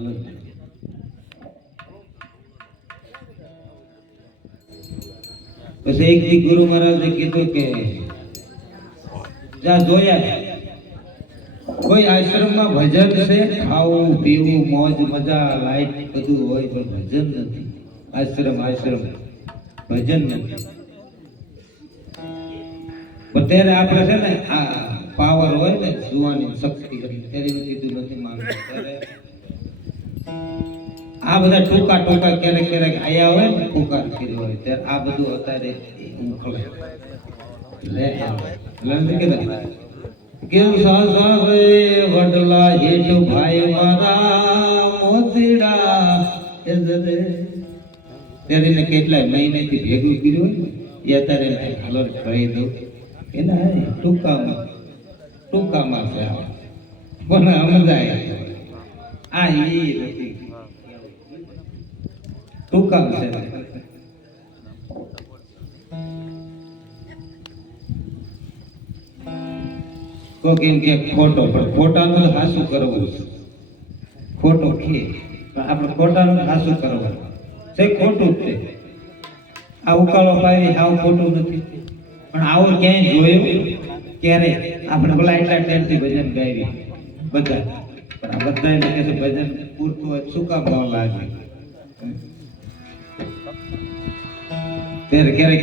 હાલો પછી એક દી ગુરુ મહારાજે કીધું કે જા જોયા કોઈ આશ્રમમાં ભજન છે, ખાવું પીવું મોજ મજા લાઈટ બધું હોય પણ ભજન નથી. આશ્રમ ભજન નથી. ત્યારે આપણે છે ને આ પાવર હોય ને જોવાની શક્તિ ત્યારે કીધું નથી માંગતું. ત્યારે આ બધા ટૂંકા ક્યારેક આયા હોય ને પુકાર કર્યો હોય ત્યારે આ બધું અત્યારે ઉખળે કેમ સાસરે વડલા હેઠ ભાઈ મારા મોતીડા ત્યારે કેટલાય મહિનેથી ભેગું કર્યું હોય એ અત્યારે હાલો કહી દઉં એના ટૂંકામાં છે પણ સમજાય આ એ નથી ટૂંકામ છે. કોક એમ કે ખોટો પણ ખોટાનું હાસું કરવું છે. ખોટો કે પણ આપણે ખોટાનું હાસું કરવાનું છે. ખોટું જ છે. આ ઉકાળો પાવી આવું ખોટું નથી પણ આવું ક્યાંય જોયું ક્યારે આપણે બોલા એટલા ટાઈમથી ભજન ગાવી બધા પણ આ બધા એને કહે છે ભજન પૂરતું હોય શું કામ ભાવ લાગે ત્યારે ક્યારેક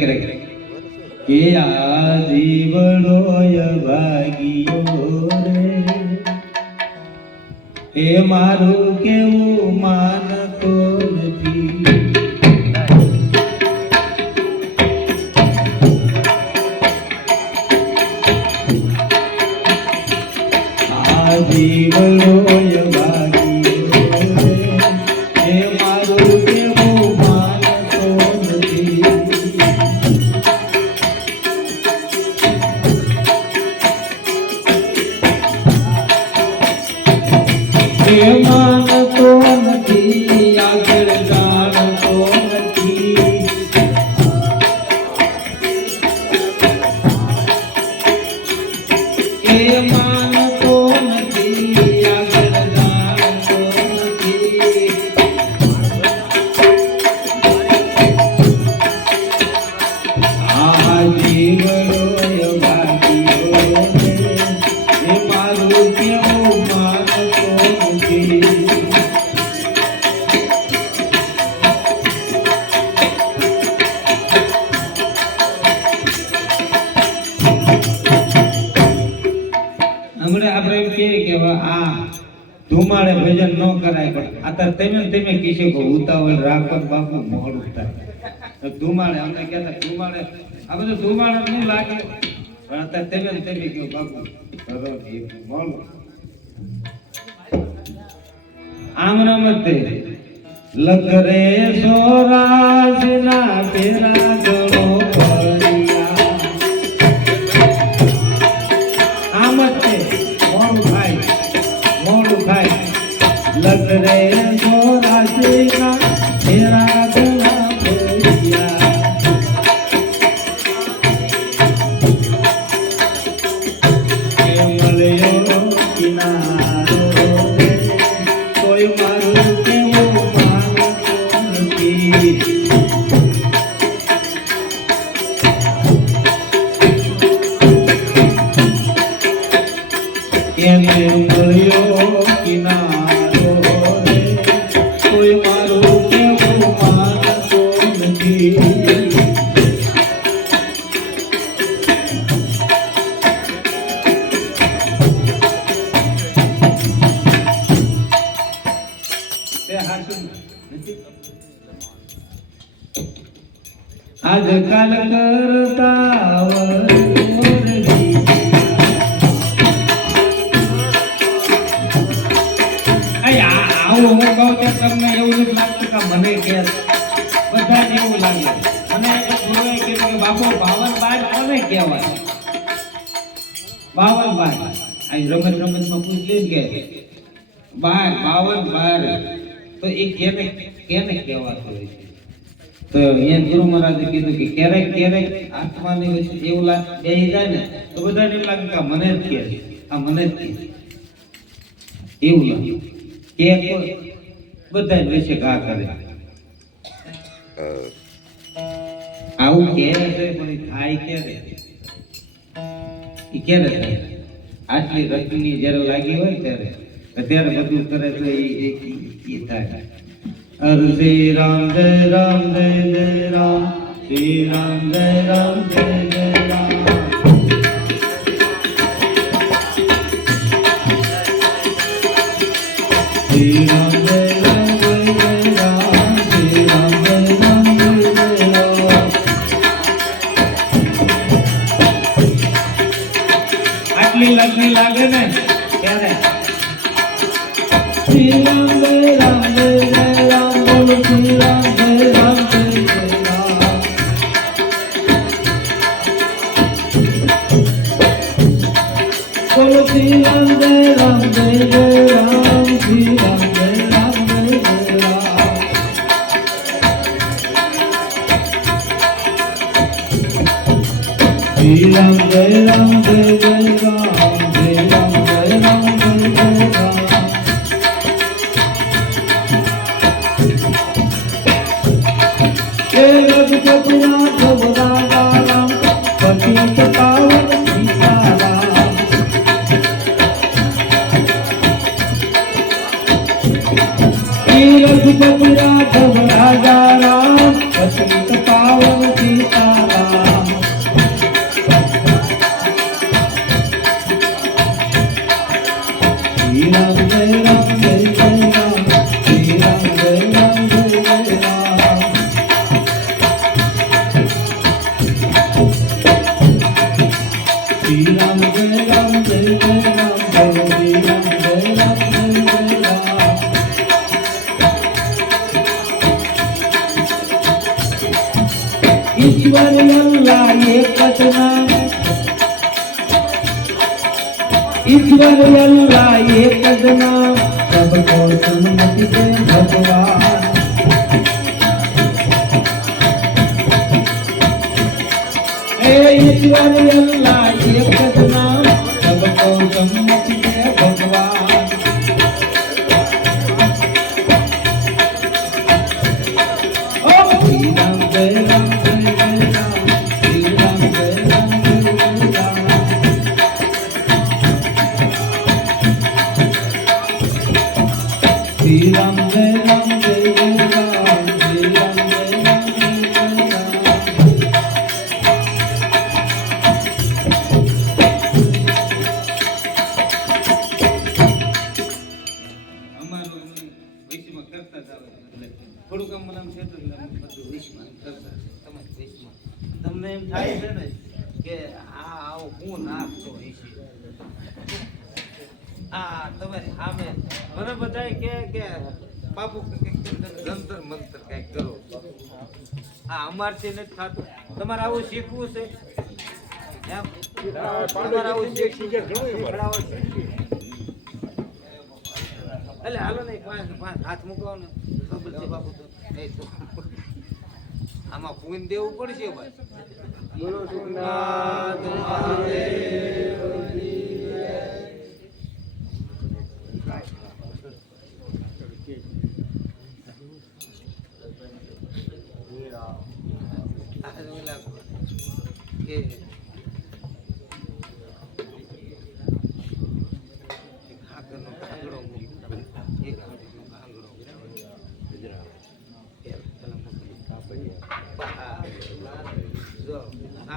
કે આ જીવડોય ભાગ્યો રે એ મારું કેવું માનતો નથી. આ જીવડોય ભાગ્યો રે એ મારું કેવું માનતો નથી. માનતો નથી આગળ જાણતો નથી. એ માનતો નથી આગળ જાણતો નથી. આ જીવડોય ભાગ્યો એ મારું કેવું માનતો નથી. હમણાં આપણે એમ કહીએ કે આ ધુમાડે ભજન ન કરાય પણ અત્યારે તમે કીધો કે ઉતાવળ રાખો બાપુ મોડું થાય ધુમાડે અમને કહેતા ધુમાડે આ બધું ધુમાડે નહીં લાગે પણ અત્યારે તમે કહો બાપુ મોડું આમ રમતે લગરે સોરાજના પેરા ગણો પરિયા આમ તે મોડું થાય લગરે સોરાજના પેરા ગણો પરિયા કે મળ્યો કિનારો કોઈ મારું કેવું માનતો નથી. એને મળ્યો કિનારો રે કોઈ મારું કેવું માનતો નથી. આજકાલ કરતા આવું હું કહું કે તમને એવું નથી લાગતું કે મને કે બધાને એવું લાગે. મને જોડે કે બાપુ 52 કોને કહેવાય 52 આ રમતમાં પૂછ લે કે 52 તો એ કેને કહેવાતું હોય છે. તો અહીંયા ગુરુ મહારાજે કીધું કે ક્યારેક આત્માની વચ્ચે એવું લાગે બેસી જાય ને તો બધાને એવું લાગે કે મને જ કહે આ મને જ કહે એવું લાગે કે બધા વિશે ઘા કરે આવું કે છે પણ ઈ થાય ક્યારે ઈ ક્યારે થાય આટલી રત્ની જ્યારે લાગી હોય ત્યારે બધું કરે તો ઈ થાય શ્રી રામ જય રામ જય જય રામ શ્રી રામ જય રામ જય જય રામ શ્રી રામ જય રામ જય જય રામ શ્રી રામ જય રામ જય જય રામ આટલી લગ્ની લાગે ને ત્યારે શ્રી રામ જય રામ જય જય રામ બોલો શ્રી રામ જય રામ જય જય રામ બોલો શ્રી રામ જય રામ જય જય રામ શ્રી રામ જય રામ જય જય રામ શ્રી રામ જય રામ જય જય રામ શ્રી રામ જય રામ જય જય રામ रघुपतिनाथ राम पतित पावन सीताराम रघुपति राघव राजा राम पतित पावन सीताराम श्री राम जय राम जय जय राम श्री राम जय राम जय जय राम श्री राम जय राम जय जय राम श्री राम जय राम जय जय राम ईश्वर अल्लाह एक नाम ईश्वर अल्लाह एक नाम सबको सन्मति दे भगवान ईश्वर अल्लाह एक नाम सबको सम्मति दे भगवान श्री राम जय राम जय जय राम श्री राम जय राम जय जय राम श्री राम जय राम जय जय राम श्री राम जय राम जय जय राम થોડુંક મને આમ છે તો બધું વિશ્વાસ કરતા તમને એમ થાય છે ને કે આવો હું નાખતો હશે તમારે સામે મને બધાય કે બાપુ જંતર મંતર કઈક કરો અમારથી નથી થતું તમારે આવું શીખવું છે તમારે આવું શીખવું છે એટલે હાલો ને પાંચ હાથ મૂકવા ને ખબર છે બાપુ તો આમાં પૂન દેવું પડશે ભાઈ બોલો સોમનાથ મહાદેવની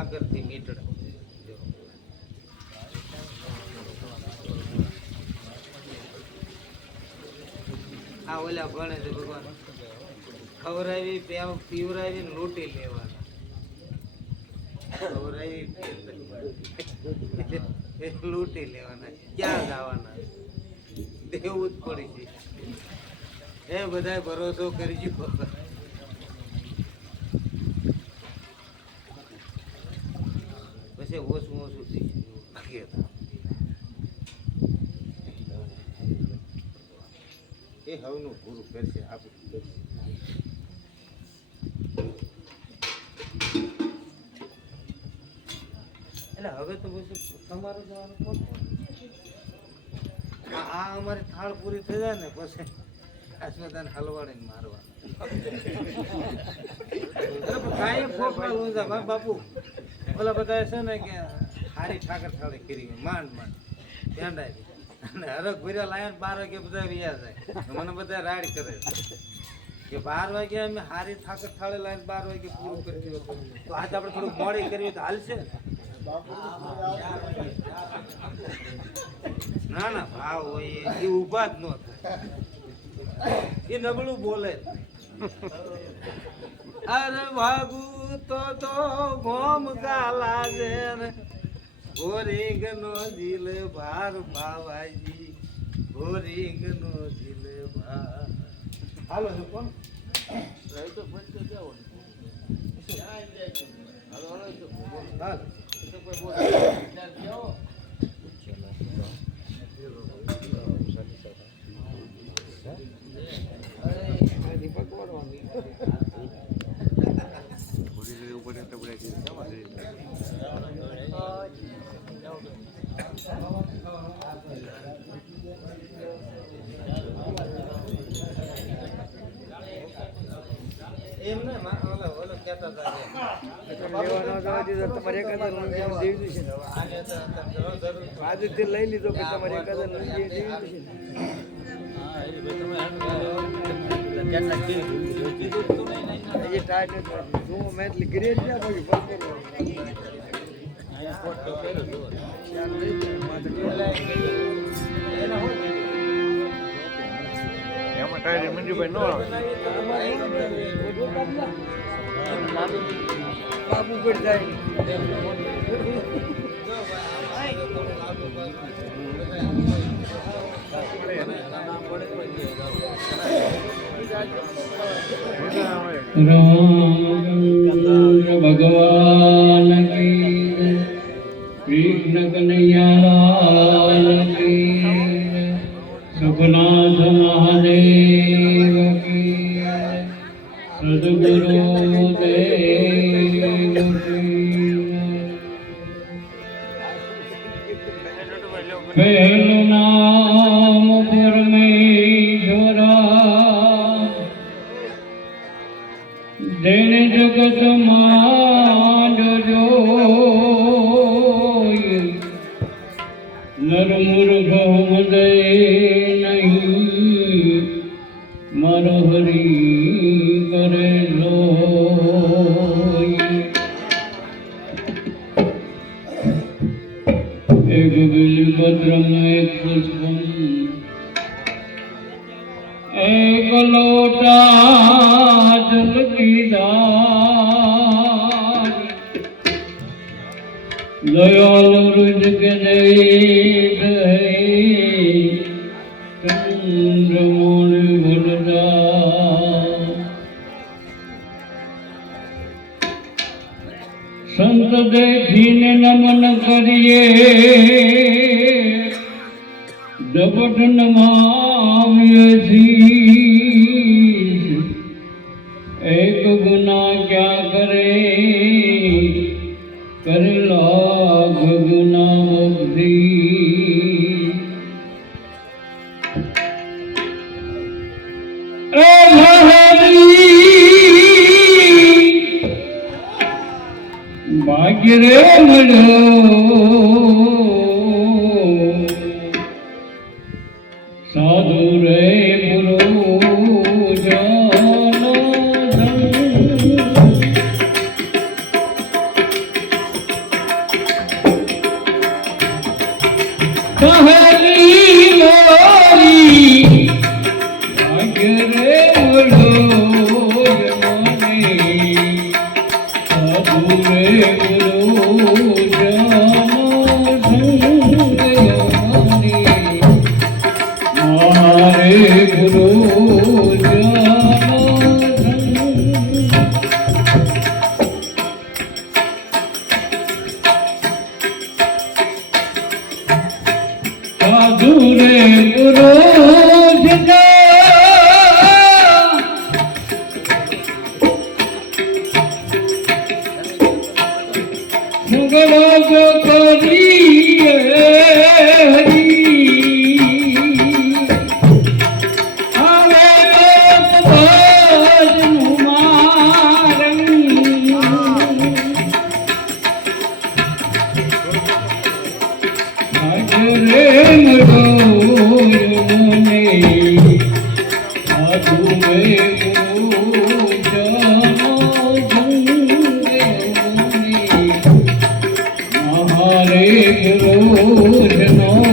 સાગરથી મીઠડા આ ઓલા ભણે છે ભગવાન ખવરાવી પીવરાવી લૂંટી લેવાના ખવરાવી લૂંટી લેવાના ક્યાં જવાના દેવું જ પડી છે એ બધાય ભરોસો કરજો પછી ઓછું ઓછું થઈ ગયું એ હવનું પૂરું કરશે આપણું એટલે હવે તો પછી તમારું જવાનું કોણ આ અમારી થાળ પૂરી થઈ જાય ને પછી અશ્વતાને હલવાડીને મારવા કાંઈ ફોફા લોંજા બાપુ ઓલા બધા છે ને કે હારી ઠાકર થાળી કરી માંડ ધ્યાન રાખી અને હરક ભર્યા લાયા 12 વાગે બધા વ્યા જાય મને બધા રાડ કરે કે 12 વાગે અમે હારી ઠાકર થાળી લાઈને 12 વાગે પૂરું કરી દીધું તો આજે આપણે થોડું મોડી કરીએ તો હાલશે ના ભાવ હોય એ ઊભા જ ન થાય એ નબળું બોલે અરે ભાગુ તો ગોમ ગાલા છે ભોરીંગ નો જીલ ભાર બાવાજી ભોરીંગ નો જીલ ભાર હાલો છે કોણ રહી તો બંધ તો જાવ હાલો હાલો તો કોઈ બોલ જાઓ એમને ઓલો કહેતા હતા તમારે આજથી લઈ લીધો કે તમારે એમાં કઈ મંજુભાઈ નો બાબુ પર જાય રામચંદ્ર ભગવાન કી કૃષ્ણ કનૈયા કી સુખનાથ મહાદેવ કી સદગુરુ દેવ પહેલું નામ પરમેશ્વરા જેને જગત માં જોય નર મૂર્ખ મદે નહીં મારો હરી કરે લોય એક બિલ્વપત્રમ એક પુષ્પમ એક લોટા જલ કી દાન દયાલ વૃજ કે દેખ ચંદ્રમોણ ભરદા સંત દેખીને નમન કરીએ જપટ નમાવીએ શીશ એક ગુના ક્યાં કરે કરે લાખ ગુના બધી એ ભાગ્ય રે મળ્યો સાધુ રે ગુરુ જાનો કહેલી મોરી ભાગ્ય રે મળ્યો સાધુ રે ગુરુ જાનો મારે ગુરુ સાધુ રે ગુરુ મુગલો કરીએ હરી આવે સાધુ રે ગુરુ જનો મહારે ગુરુ જનો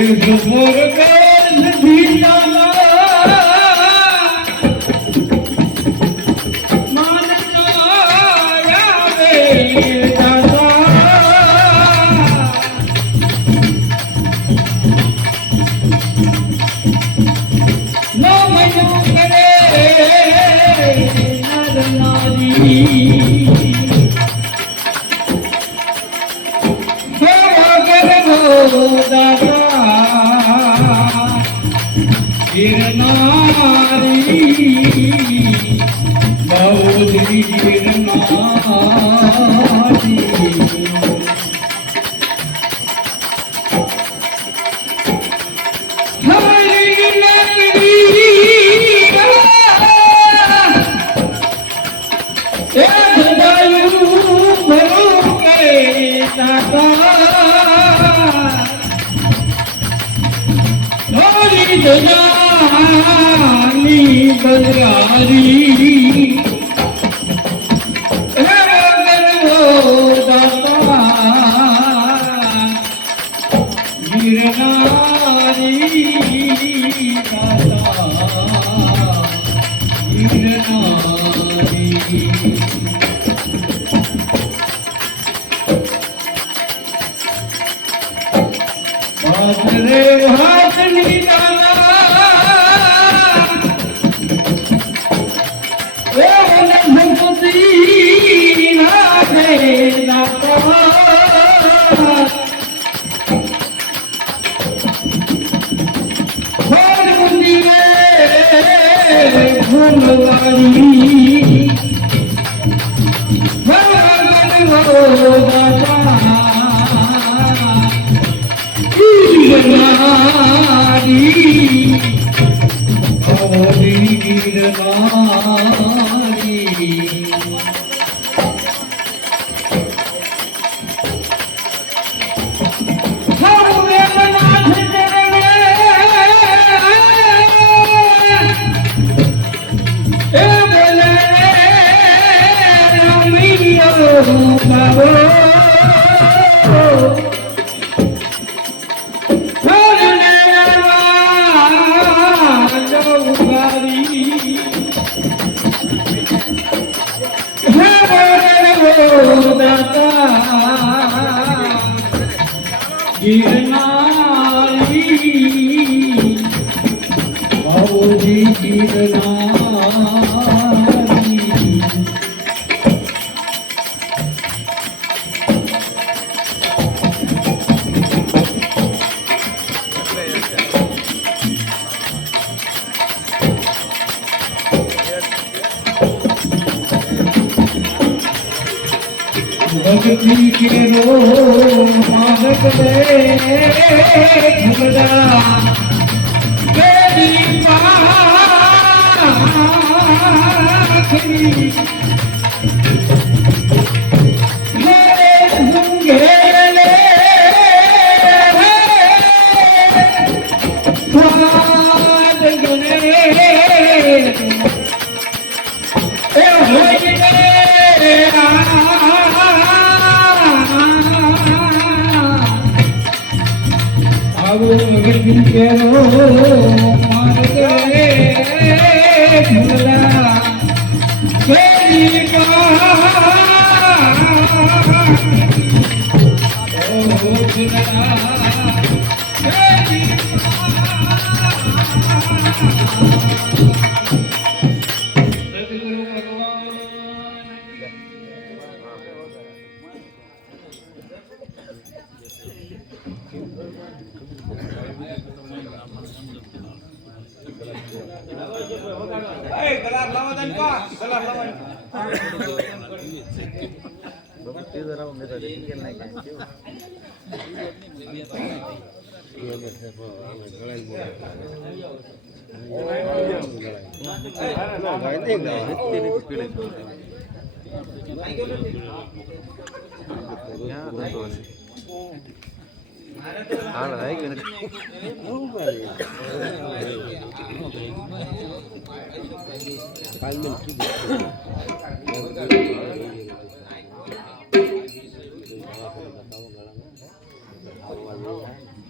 એક સ્વર્ગ નથી જાના માન આવે भक्ति के रो मानक दे खुदा तेरी पाखरी मेरे झुंगेले स्वाद गने ए होई भगत के रो मार दे भुला तेरी ओ भुला तेरी सतगुरु भगवान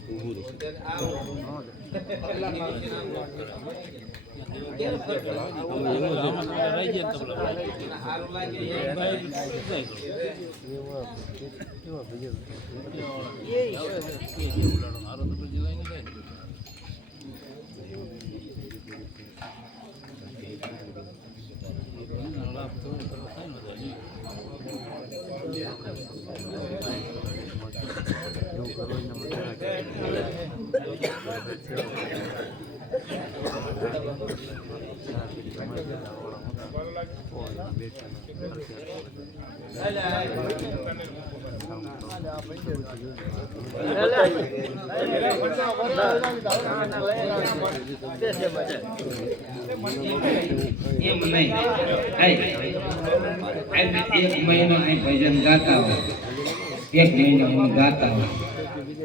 એમ નહીં એક મહિનો અહીં ભજન ગાતા હોય, એક મહિનો હું ગાતા હોય,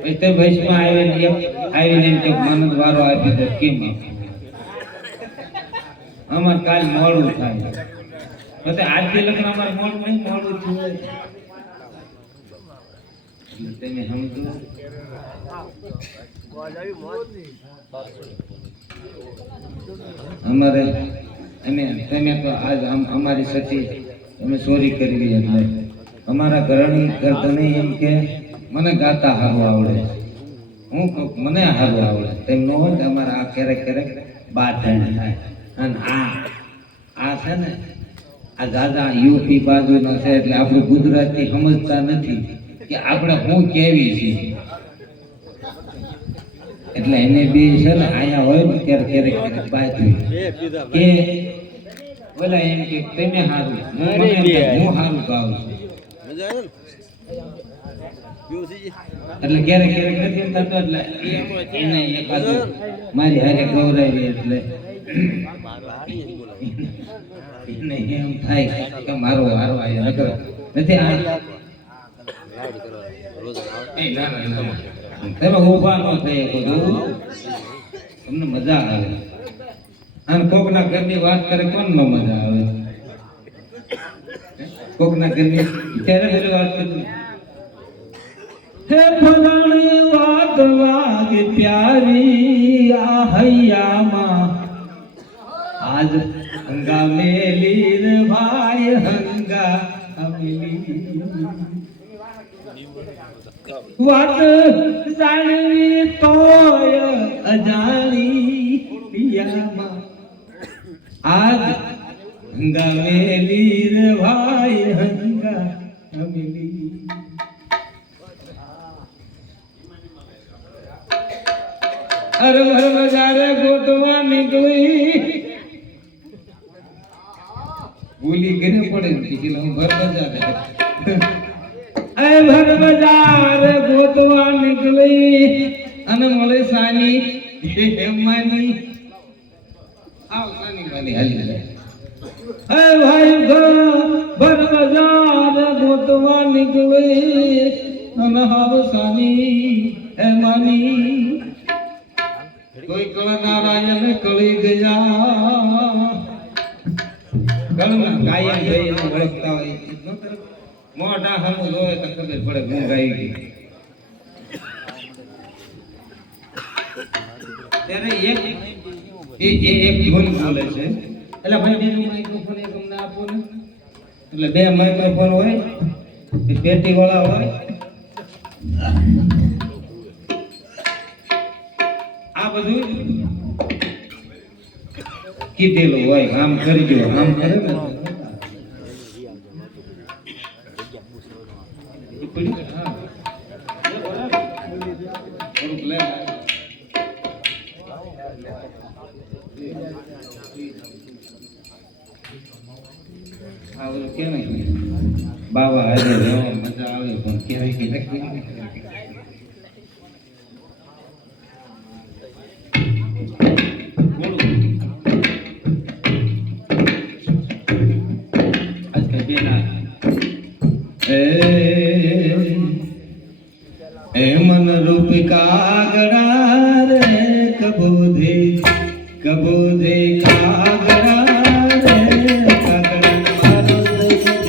પછી તે ભજમાં આવીને એમ કે માનદ વારો આપી દે, કેમ આપી? અમારે કાલ મોડું થાય, પછી આજથી લગ્ન અમારે મોડું નહીં, મોડું થયું તમે સમજો. અમારે તમે તો આજ અમારી સતી અમે ચોરી કરી રહ્યા એટલે અમારા ઘરની કરતા નહીં એમ કે મને ગાતા હારું આવડે, હું કહું મને હારું આવડે, તેમ ન હોય તો અમારે આ ક્યારેક ક્યારેક બાધણ થાય. અને આ છે ને આ દાદા યુપી બાજુનો છે એટલે આપણે ગુજરાતી સમજતા નથી કે આપણે હું કેવી છીએ, એટલે એને બી છે ને આયા હોય ને ત્યારે ક્યારેક ક્યારેક બાજુ કે બોલા એમ કે તમે હારું, હું હારું ગાઉં છું, એટલે ક્યારેક ક્યારેક નથી થતો, એટલે એને એકાદું મારી હારે ગૌરાવી એટલે એને એમ થાય કે મારો હારો આવ્યો નથી. તમે ઉભા ન થઈ બધું તમને મજા આવે, અને કોકના ઘરની વાત કરે કોણ ન મજા આવે? કોકના ઘરની ક્યારે બધી વાત કરી, હે ફલાણી વાત લાગે પ્યારી આ હૈયામાં, આજ હંગા મેલી રે ભાઈ હંગા મેલી, વાત જાણવી તોય અજાણી પિયામાં, આજ હંગા મેલી રે ભાઈ હંગા મેલી. અરે ભર બજારે ગોતવા નીકળી, ભૂલી ઘરે પડે નીકળી હું ભર બજારે, ભર બજાર ગોતવા નીકળી અને મળે સાની હેમાની, આવ સાની માની હાલી જાય. ભાઈ ભર બજાર ગોતવા નીકળી અને હાવ સાની હેમાની, કોઈ કળ નારાયણ કળી ગયા, ગળમાં ગાયન જઈને ઓળખતા હોય, મોઢા સામું જોવે તો ખબર પડે હું ગાઈ ગઈ. ત્યારે એક ધૂન બોલે છે, એટલે ભાઈ બે માઇક્રોફોન એક અમને આપો ને, એટલે બે માઇક્રોફોન હોય, પેટી વાળા હોય, આ બધું કીધેલું હોય, આમ કરજો, આમ કરે ને બાબા હાજર રહેવા મજા આવે પણ ક્યારેક मन रूप कागड़ा रे कबूधे कागड़ा रे कागड़ा मारो कबूधे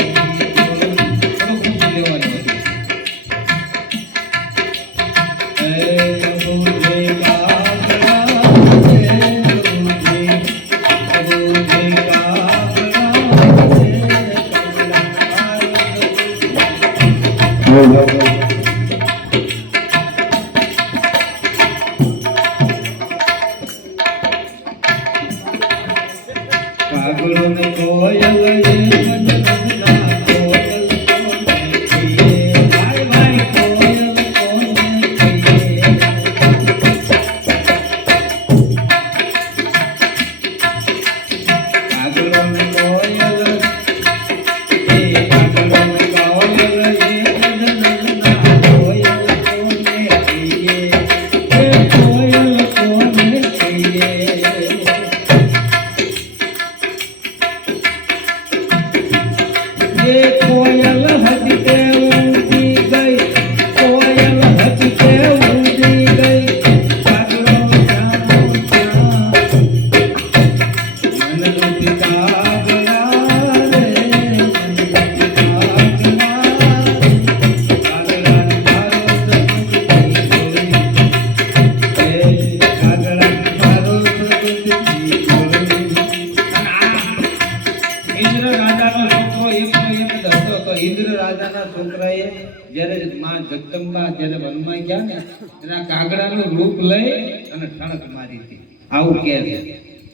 જેમ હનુમાન ગયા ને એના કાગડાનું રૂપ લઈ અને ઠણક મારી હતી આવું કહે છે.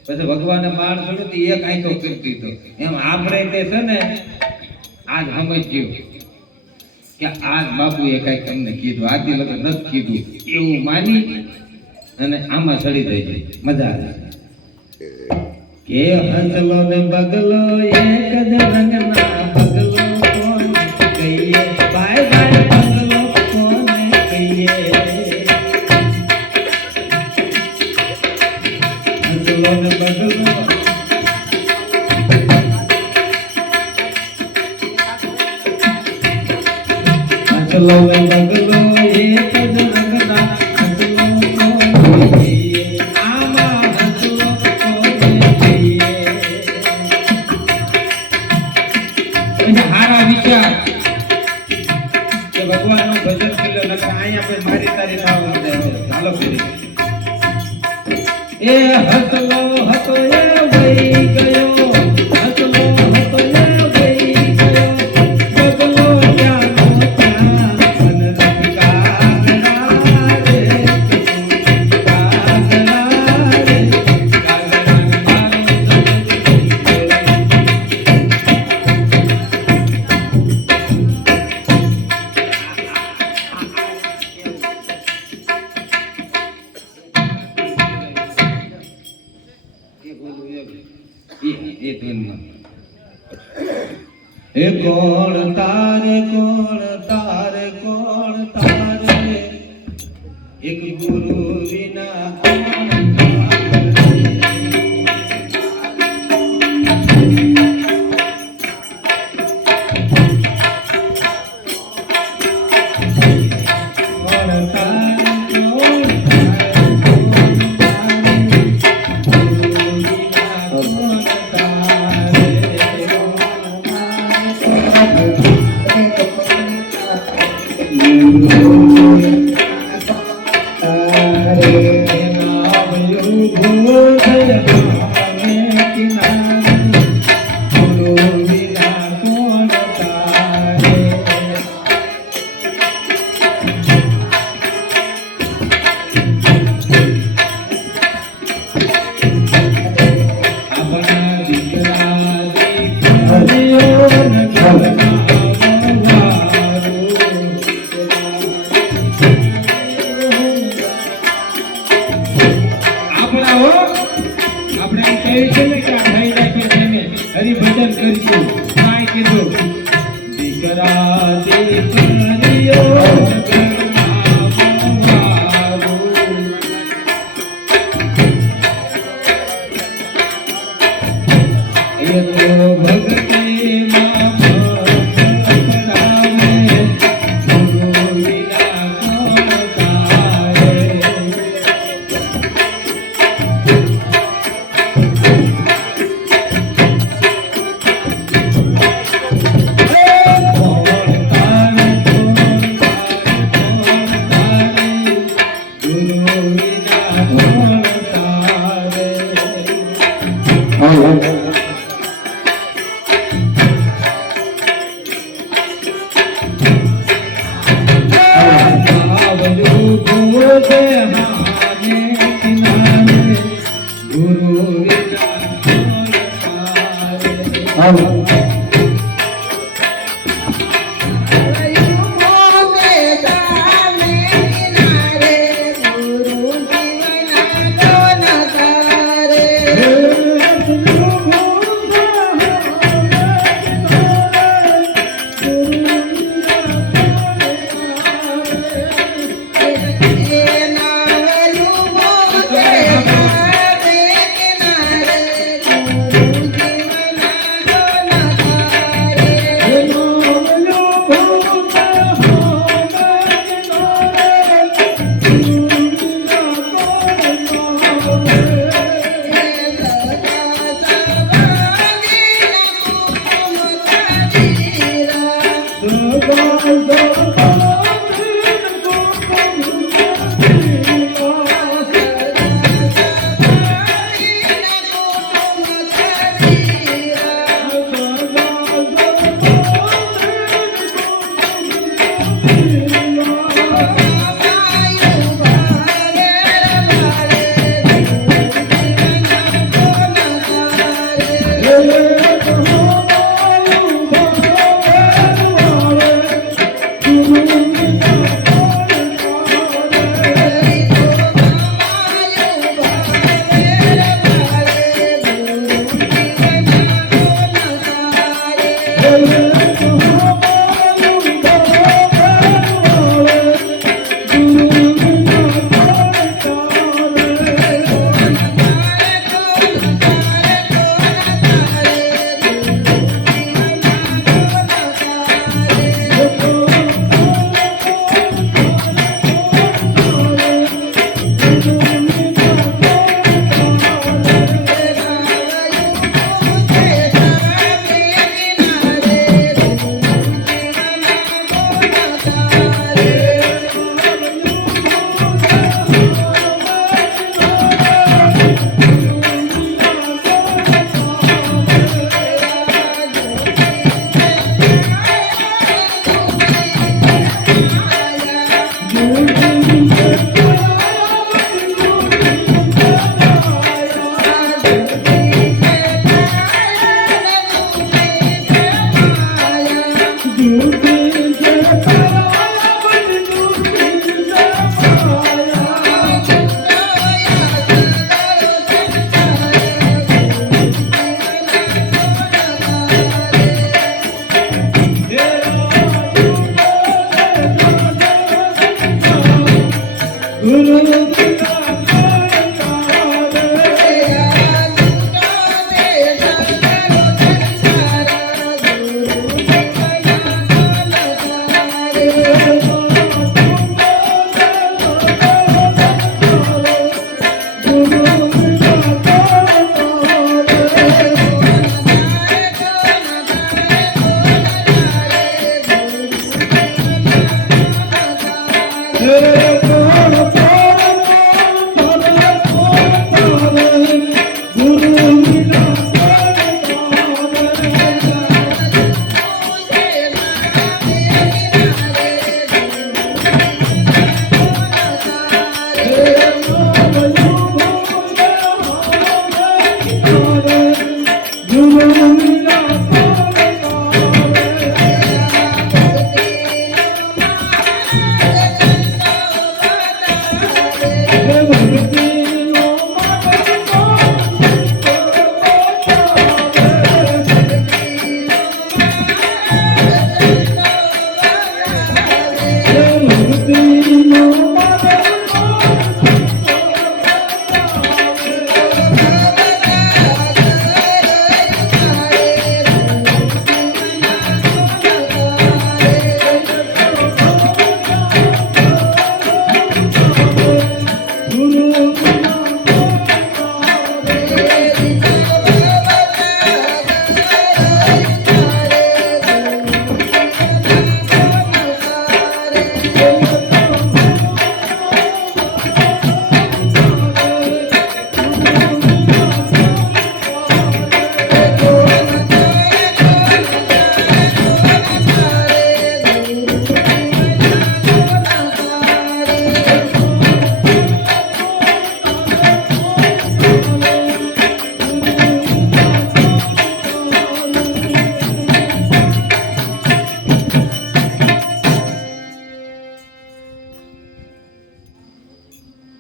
પછી ભગવાને બાણ છોડ્યું તો એક આંખો કરી દીધો. એમ આપણે તે છે ને આજ સમજ્યું કે આજ બાપુએ કઈ તમને કીધું, આથી લોકો નથી કીધું એવું માની અને આમાં ચડી થઈ જાય. મજા આવે કે હસલો ને બગલો એક જ રંગના બગલો કોણ કહીએ, બાય બાય બગલો કોને કહીએ. હસલો ને બગલો હસલો ને બગલો એક જ રંગના હસલો કોને કહીએ, આમાં હસલો કોને કહીએ. એને હારા વિચાર કે ભગવાનનું ભજન કર્યો નકર અહીંયા કોઈ મારી તારી ના વધે. ચાલો ફરી એ હસલો હતો એ વહી ગયો, હસલો હતો એ વહી ગયો, બગલો જાનો ત્યાં મન રંગ કાગડા રે, કાગડા રે, કાગડા મારો એ કોણ તારે કોણ તારે કોણ તારે એક ગુરુ વિના કોણ હરિભજન કરીશું. કાંઈ કીધું દીકરા દીકરીઓ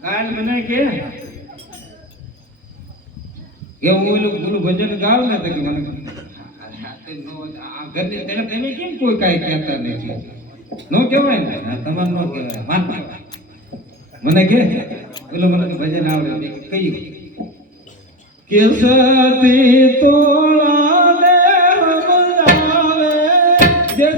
કાલ મને કે એવું ઓલું પેલું ભજન ગાવ ને તો કે મને આ ઘરની તરફ તમે કેમ કોઈ કાંઈ કહેતા નથી નો કહેવાય ને આ તમારે નો કહેવાય માન મને કે પેલું મને તો ભજન આવડે મેં કહ્યું કે સતી તોળા દે હમરાવે જે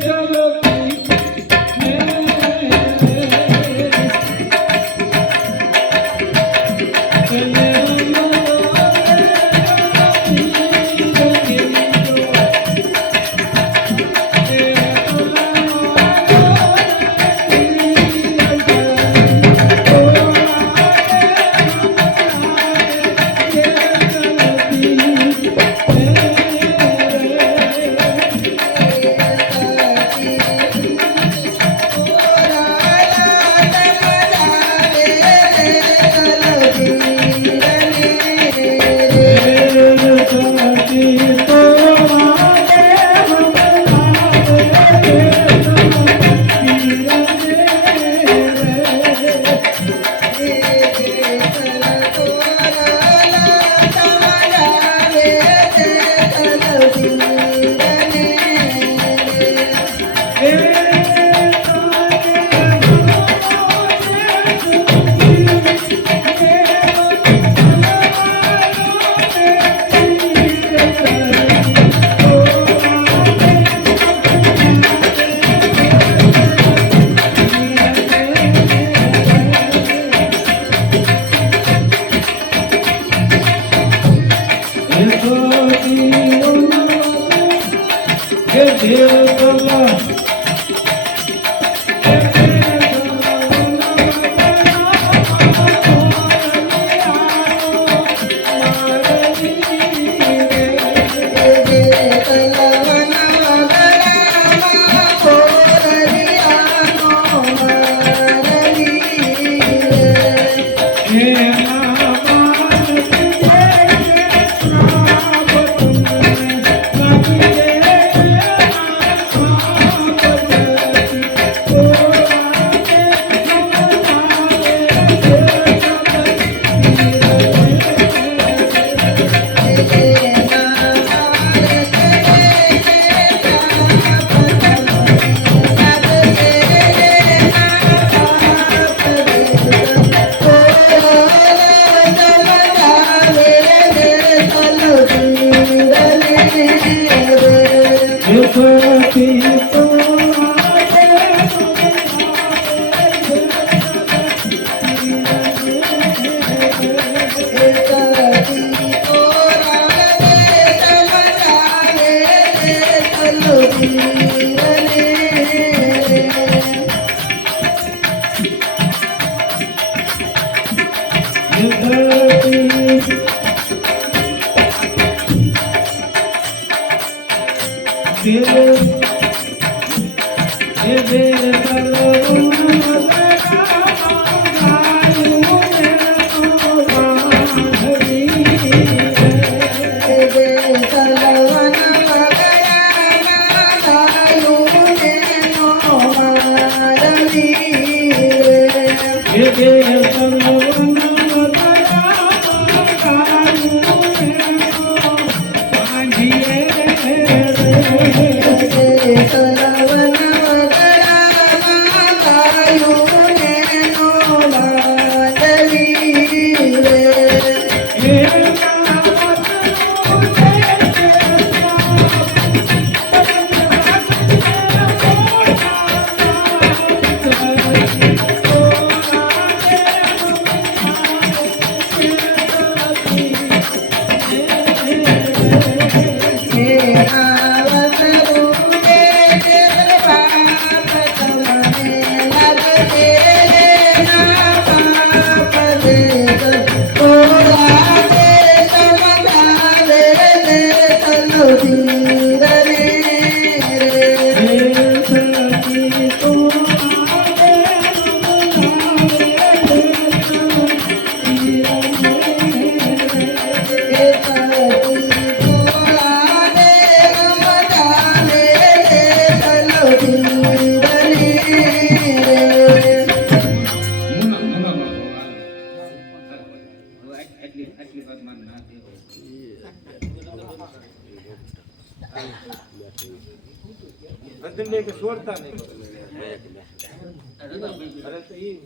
આટલી વાતમાં ના દેવો. અંતિમ કે છોડતા નહીં. અરે તો ઈ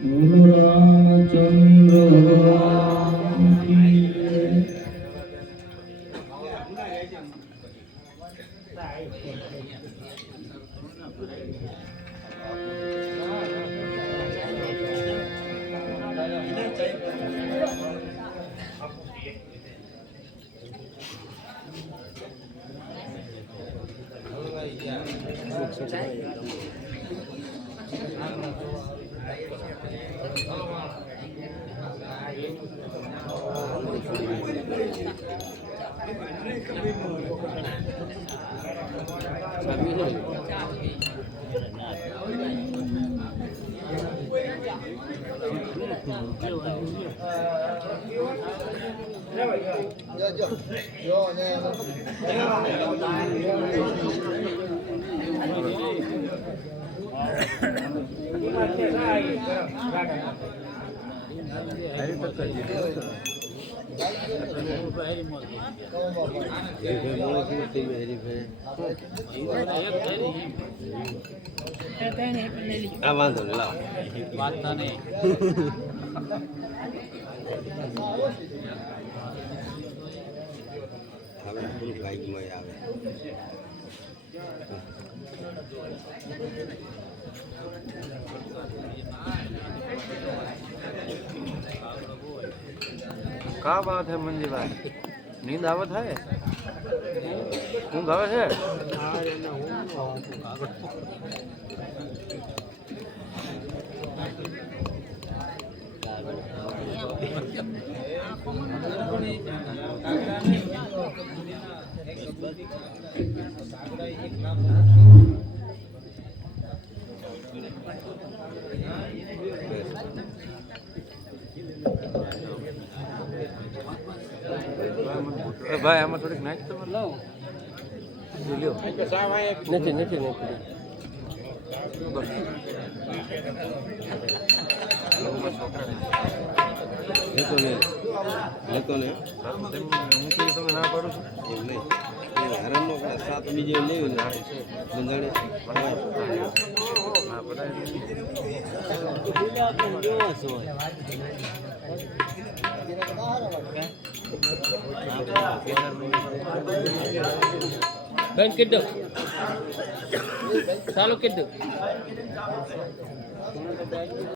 બોલો રામચંદ્ર ભગવાન કી જય. આ વાંધો નહીં લાવો વાંધો નહીં. હવે થોડું બાઈકમાં આવે કા બાત હે મંજીભાઈ, નીંદ આવત હે, ઊંઘ આવે છે? ભાઈ આમાં થોડીક નાખ તમે લાવો નથી નથી નથી એ તો નહીં લેતો ને હું કીધું તમે ના પાડું છું એમ નહીં એ હરામનો આપણે સાત બીજે લેવી ને બંધાણી ના પડાય બંધ કરી દો ચાલુ કરી દો